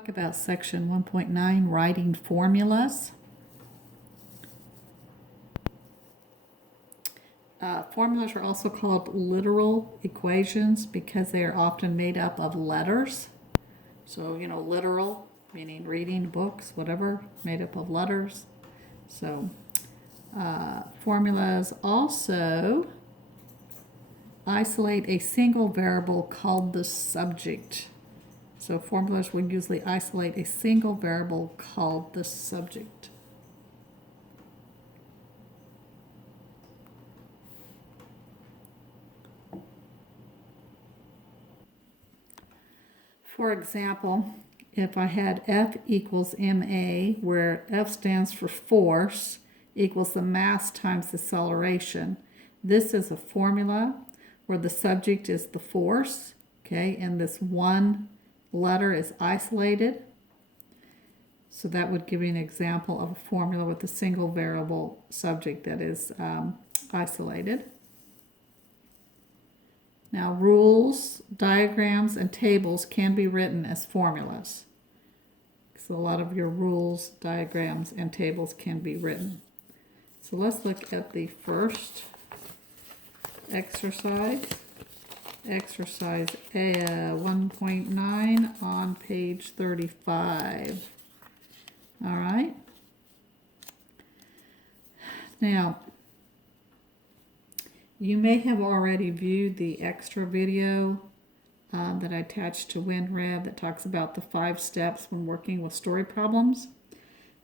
Talk about section 1.9, writing formulas. Formulas are also called literal equations because they are often made up of letters. So, literal, meaning reading books, whatever, made up of letters. So, formulas also isolate a single variable called the subject. So formulas will usually isolate a single variable called the subject. For example, if I had F equals ma, where F stands for force, equals the mass times the acceleration, this is a formula where the subject is the force, okay, and this one letter is isolated. So that would give you an example of a formula with a single variable subject that is isolated. Now, rules, diagrams, and tables can be written as formulas. So a lot of your rules, diagrams, and tables can be written. So let's look at the first exercise. Exercise 1.9 on page 35. All right. Now, you may have already viewed the extra video that I attached to WinRev that talks about the 5 steps when working with story problems.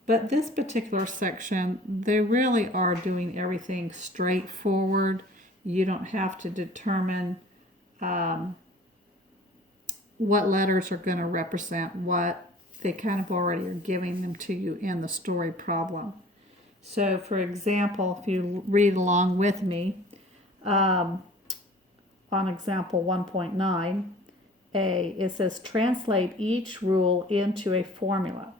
But this particular section, they really are doing everything straightforward. You don't have to determine what letters are going to represent what. They kind of already are giving them to you in the story problem. So, for example, if you read along with me, on example 1.9, it says translate each rule into a formula.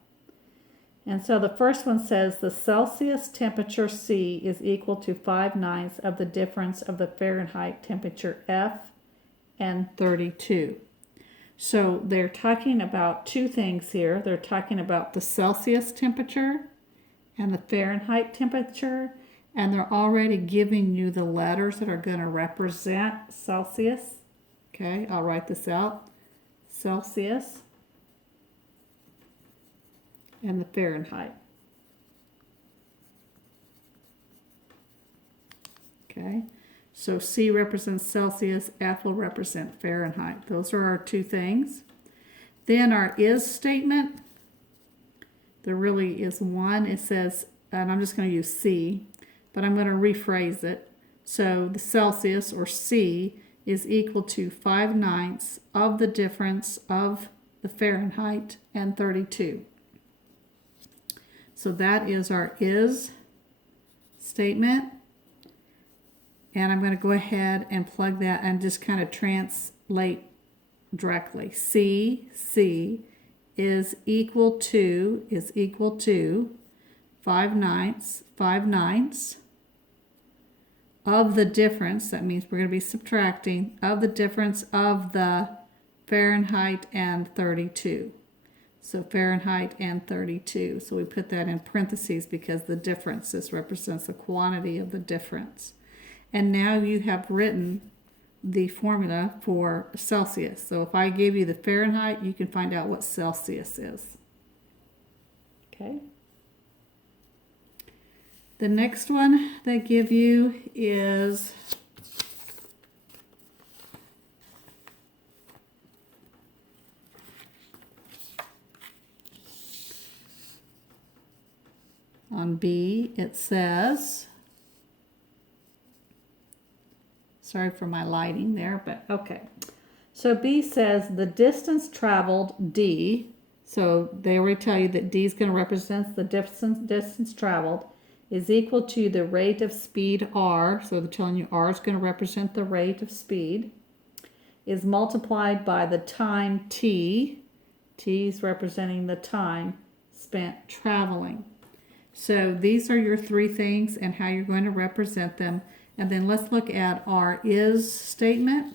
And so the first one says the Celsius temperature C is equal to 5/9 of the difference of the Fahrenheit temperature F and 32. So they're talking about two things here. They're talking about the Celsius temperature and the Fahrenheit temperature, and they're already giving you the letters that are going to represent Celsius. Okay, I'll write this out. Celsius and the Fahrenheit. Okay, so C represents Celsius, F will represent Fahrenheit. Those are our two things. Then our is statement. There really is one. It says, and I'm just going to use C, but I'm going to rephrase it. So the Celsius, or C, is equal to 5/9 of the difference of the Fahrenheit and 32. So that is our is statement. And I'm going to go ahead and plug that and just kind of translate directly. C is equal to 5/9 of the difference. That means we're going to be subtracting of the difference of the Fahrenheit and 32. So Fahrenheit and 32. So we put that in parentheses because the difference, this represents the quantity of the difference. And now you have written the formula for Celsius. So if I give you the Fahrenheit, you can find out what Celsius is. Okay. The next one they give you is on B. It says, sorry for my lighting there, but okay. So B says the distance traveled, D, so they already tell you that D is going to represent the distance traveled, is equal to the rate of speed R, so they're telling you R is going to represent the rate of speed, is multiplied by the time T, T is representing the time spent traveling. So these are your three things and how you're going to represent them. And then let's look at our is statement.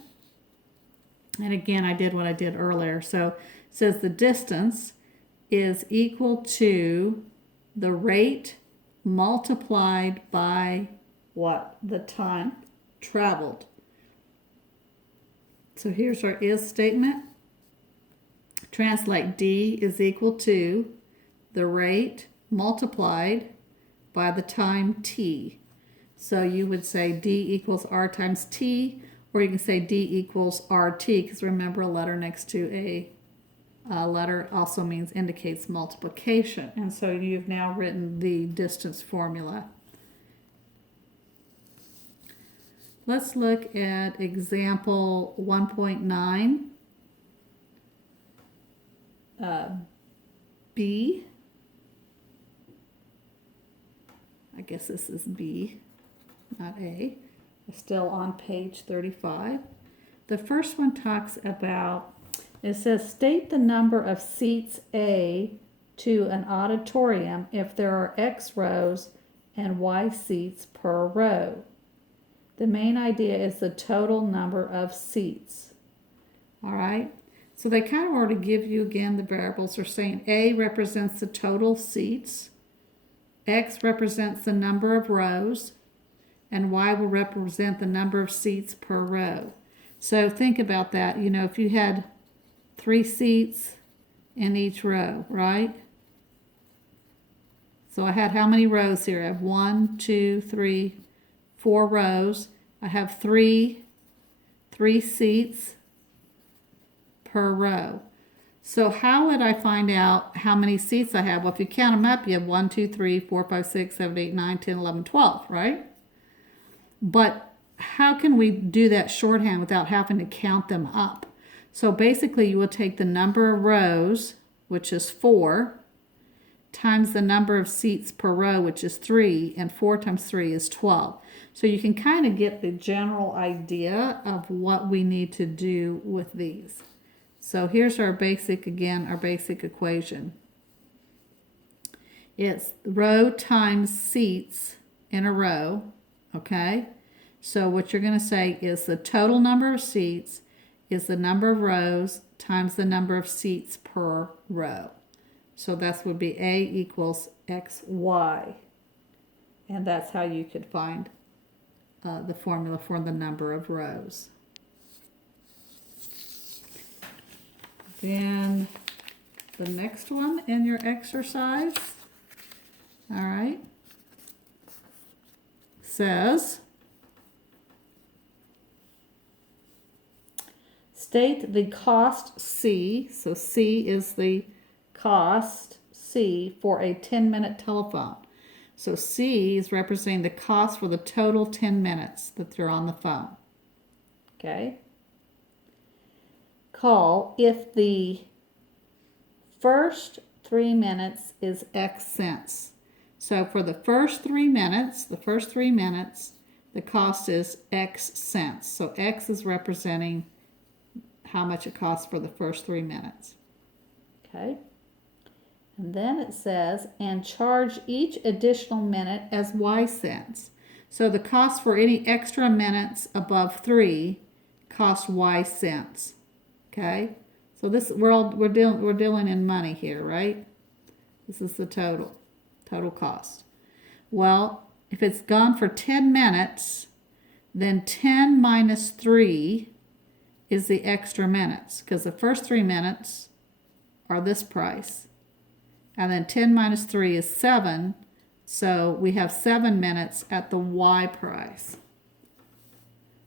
And again, I did what I did earlier. So it says the distance is equal to the rate multiplied by what? The time traveled. So here's our is statement. Translate D is equal to the rate multiplied by the time T. So you would say D equals R times T, or you can say D equals RT, because remember, a letter next to a letter also indicates multiplication. And so you've now written the distance formula. Let's look at example 1.9. B. I guess this is B, not A. It's still on page 35. The first one talks about, it says, state the number of seats A to an auditorium if there are X rows and Y seats per row. The main idea is the total number of seats. All right? So they kind of already give you, again, the variables. They're saying A represents the total seats, X represents the number of rows, and Y will represent the number of seats per row. So think about that. You know, if you had 3 seats in each row, right? So I had how many rows here? I have 1, 2, 3, 4 rows. I have three seats per row. So how would I find out how many seats I have? Well, if you count them up, you have 1, 2, 3, 4, 5, 6, 7, 8, 9, 10, 11, 12, right? But how can we do that shorthand without having to count them up? So basically you will take the number of rows, which is 4, times the number of seats per row, which is 3, and 4 times 3 is 12. So you can kind of get the general idea of what we need to do with these. So here's our basic equation. It's row times seats in a row, okay? So what you're going to say is the total number of seats is the number of rows times the number of seats per row. So that would be A equals XY. And that's how you could find the formula for the number of rows. Then the next one in your exercise, all right, says, state the cost C, so C is the cost C for a 10-minute telephone. So C is representing the cost for the total 10 minutes that you're on the phone. Okay? Call if the first 3 minutes is X cents. So for the first 3 minutes, the cost is X cents. So X is representing how much it costs for the first 3 minutes. Okay? And then it says, and charge each additional minute as Y cents. So the cost for any extra minutes above 3 costs Y cents. Okay? So this we're dealing in money here, right? This is the total cost. Well, if it's gone for 10 minutes, then 10 minus 3 is the extra minutes, because the first 3 minutes are this price. And then 10 minus 3 is 7, so we have 7 minutes at the Y price.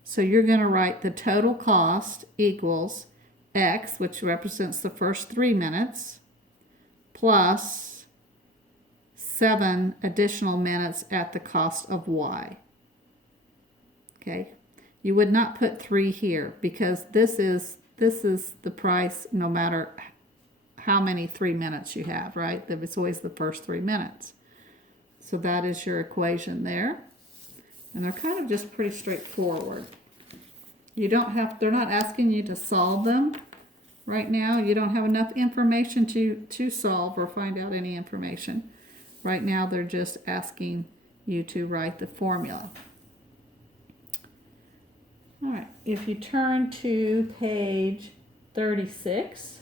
So you're going to write the total cost equals X, which represents the first 3 minutes, plus 7 additional minutes at the cost of Y. Okay? You would not put 3 here, because this is the price no matter how many 3 minutes you have, right? It's always the first 3 minutes. So that is your equation there. And they're kind of just pretty straightforward. They're not asking you to solve them right now. You don't have enough information to solve or find out any information. Right now they're just asking you to write the formula. All right, if you turn to page 36,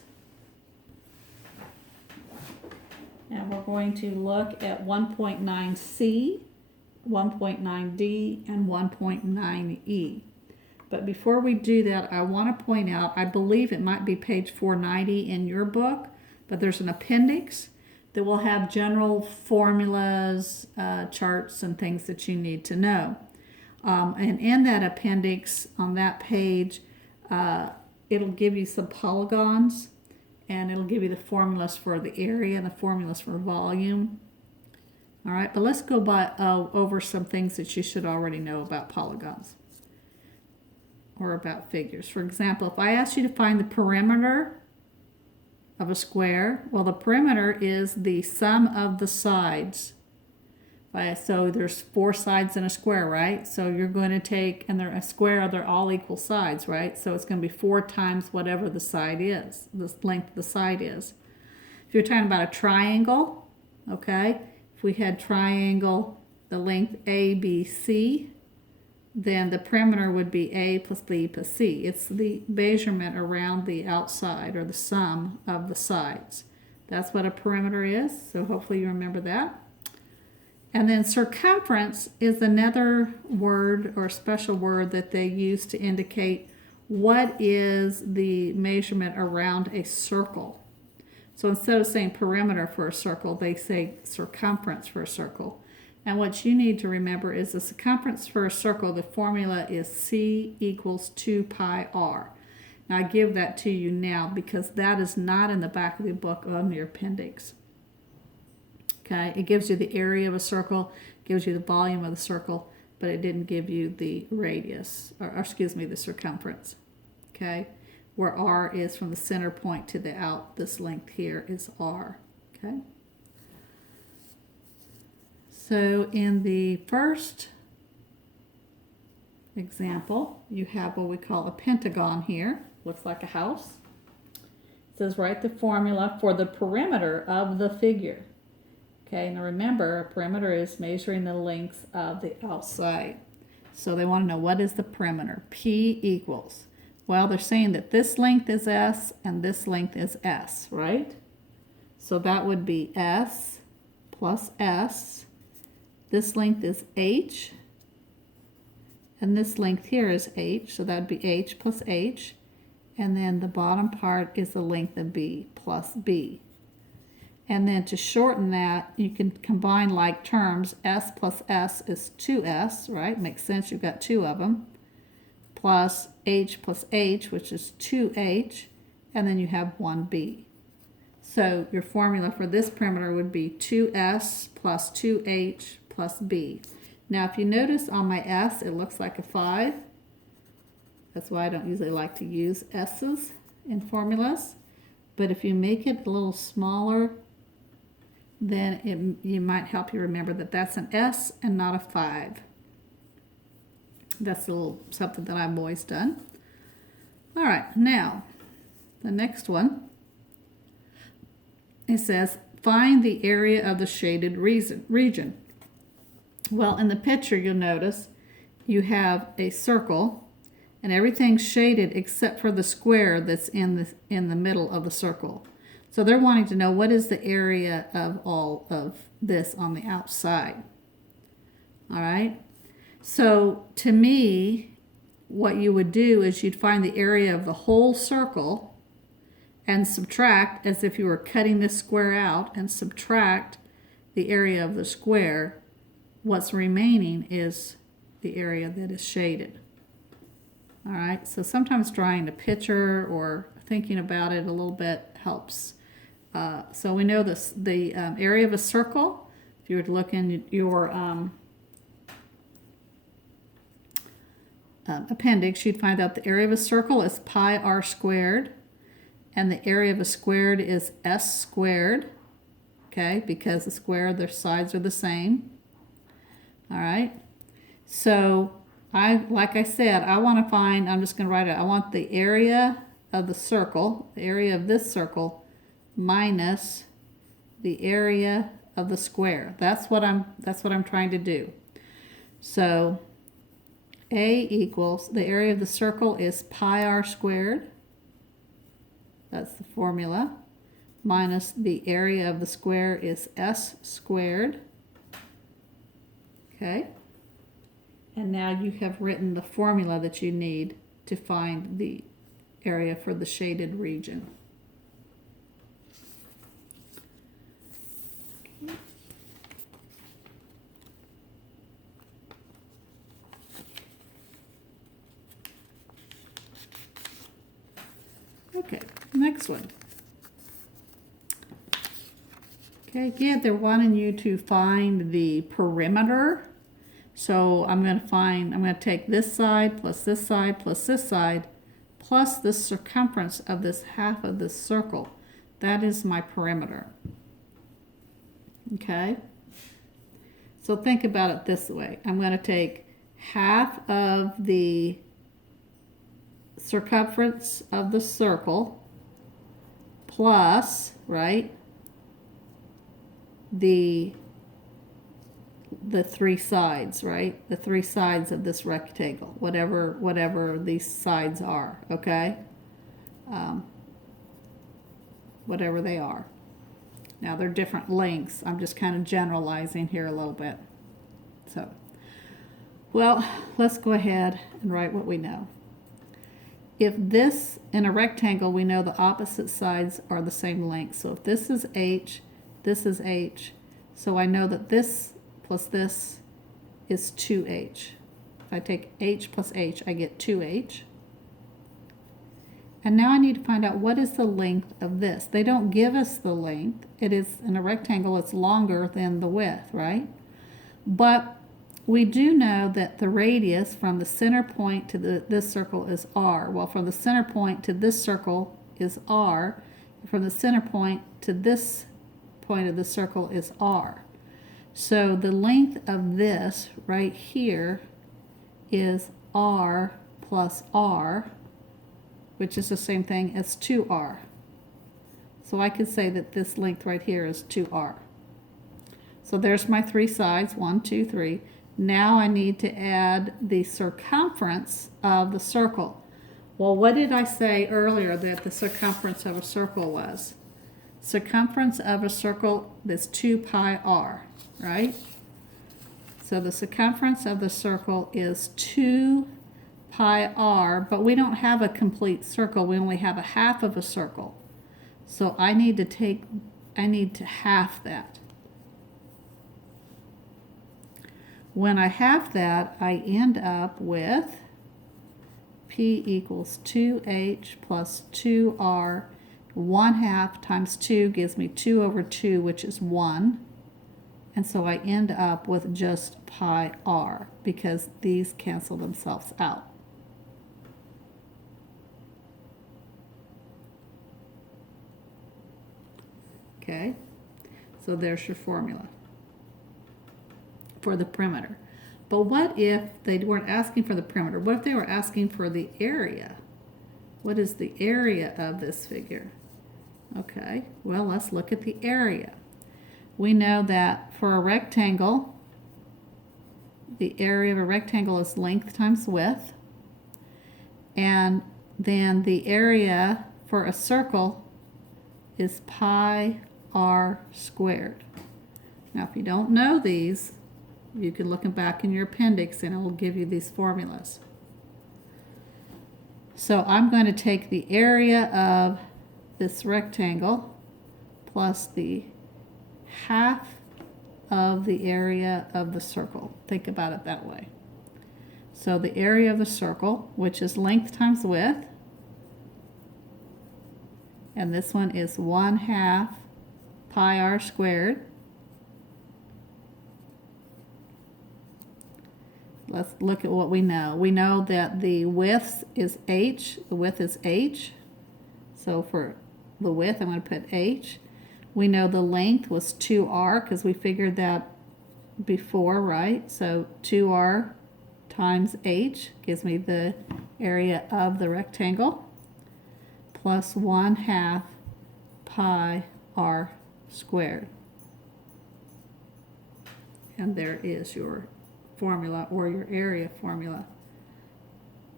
And we're going to look at 1.9c, 1.9d, and 1.9e. But before we do that, I want to point out, I believe it might be page 490 in your book, but there's an appendix that will have general formulas, charts, and things that you need to know. And in that appendix, on that page, it'll give you some polygons, and it'll give you the formulas for the area and the formulas for volume. All right, but let's go over some things that you should already know about polygons or about figures. For example, if I ask you to find the perimeter of a square, well, the perimeter is the sum of the sides. So there's 4 sides in a square, right? So you're going to take, and they're a square, they're all equal sides, right? So it's going to be 4 times whatever the side is, the length of the side is. If you're talking about a triangle, okay, if we had triangle, the length ABC, then the perimeter would be A plus B plus C. It's the measurement around the outside, or the sum of the sides. That's what a perimeter is, so hopefully you remember that. And then circumference is another word or special word that they use to indicate what is the measurement around a circle. So instead of saying perimeter for a circle, they say circumference for a circle. And what you need to remember is the circumference for a circle, the formula is C equals 2 pi r. Now I give that to you now because that is not in the back of the book on your appendix. Okay, it gives you the area of a circle, gives you the volume of the circle, but it didn't give you the radius, or excuse me, the circumference. Okay, where r is from the center point to the out, this length here is r. Okay. So in the first example, you have what we call a pentagon here. Looks like a house. It says write the formula for the perimeter of the figure. Okay, now remember, a perimeter is measuring the length of the outside. So they want to know, what is the perimeter? P equals, well, they're saying that this length is S and this length is S, right? So that would be S plus S. This length is H. And this length here is H, so that would be H plus H. And then the bottom part is the length of B plus B. And then to shorten that, you can combine like terms. S plus S is 2S, right? Makes sense, you've got 2 of them. Plus H plus H, which is 2H. And then you have 1B. So your formula for this perimeter would be 2S plus 2H plus B. Now if you notice on my S, it looks like a 5. That's why I don't usually like to use S's in formulas. But if you make it a little smaller, then you might help you remember that that's an S and not a 5. That's a little something that I've always done. All right, now the next one, it says find the area of the shaded region. Well, in the picture you'll notice you have a circle and everything's shaded except for the square that's in the middle of the circle. So they're wanting to know, what is the area of all of this on the outside? All right. So to me, what you would do is you'd find the area of the whole circle and subtract, as if you were cutting this square out, and subtract the area of the square. What's remaining is the area that is shaded. All right. So sometimes drawing a picture or thinking about it a little bit helps. So we know this, the area of a circle. If you were to look in your appendix, you'd find out the area of a circle is pi r squared, and the area of a squared is s squared. Okay, because the square, their sides are the same. All right. So like I said, I want to find. I'm just going to write it. I want the area of the circle, the area of this circle, minus the area of the square. That's what I'm trying to do. So A equals, the area of the circle is pi r squared. That's the formula. minus the area of the square is s squared. Okay? And now you have written the formula that you need to find the area for the shaded region. Okay, next one. Okay, again, they're wanting you to find the perimeter. So I'm going to take this side plus this side plus this side plus the circumference of this half of this circle. That is my perimeter. Okay? So think about it this way. I'm going to take half of the circumference of the circle plus, right, the three sides, right? The three sides of this rectangle, whatever these sides are, okay? Whatever they are. Now they're different lengths. I'm just kind of generalizing here a little bit. So, well, let's go ahead and write what we know. If this, in a rectangle, we know the opposite sides are the same length. So if this is h, this is h. So I know that this plus this is 2h. If I take h plus h, I get 2h. And now I need to find out what is the length of this. They don't give us the length. It is, in a rectangle, it's longer than the width, right? But we do know that the radius from the center point to this circle is r. Well, from the center point to this circle is r. From the center point to this point of the circle is r. So the length of this right here is r plus r, which is the same thing as 2r. So I could say that this length right here is 2r. So there's my three sides, 1, 2, 3. Now I need to add the circumference of the circle. Well, what did I say earlier that the circumference of a circle was? Circumference of a circle is 2 pi r, right? So the circumference of the circle is 2 pi r, but we don't have a complete circle. We only have a half of a circle. So I need to half that. When I half that, I end up with P equals 2h plus 2r. 1/2 times 2 gives me 2 over 2, which is 1. And so I end up with just pi r because these cancel themselves out. Okay, so there's your formula for the perimeter. But what if they weren't asking for the perimeter? What if they were asking for the area? What is the area of this figure? Okay, well, let's look at the area. We know that for a rectangle, the area of a rectangle is length times width. And then the area for a circle is pi r squared. Now, if you don't know these, you can look back in your appendix and it will give you these formulas. So I'm going to take the area of this rectangle plus the half of the area of the circle. Think about it that way. So the area of the circle, which is length times width, and this one is 1/2 pi r squared. Let's look at what we know. We know that the width is h. The width is h. So for the width, I'm going to put h. We know the length was 2r because we figured that before, right? So 2r times h gives me the area of the rectangle plus 1/2 pi r squared. And there is your formula, or your area formula,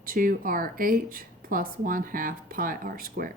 2rh plus 1/2 pi r squared.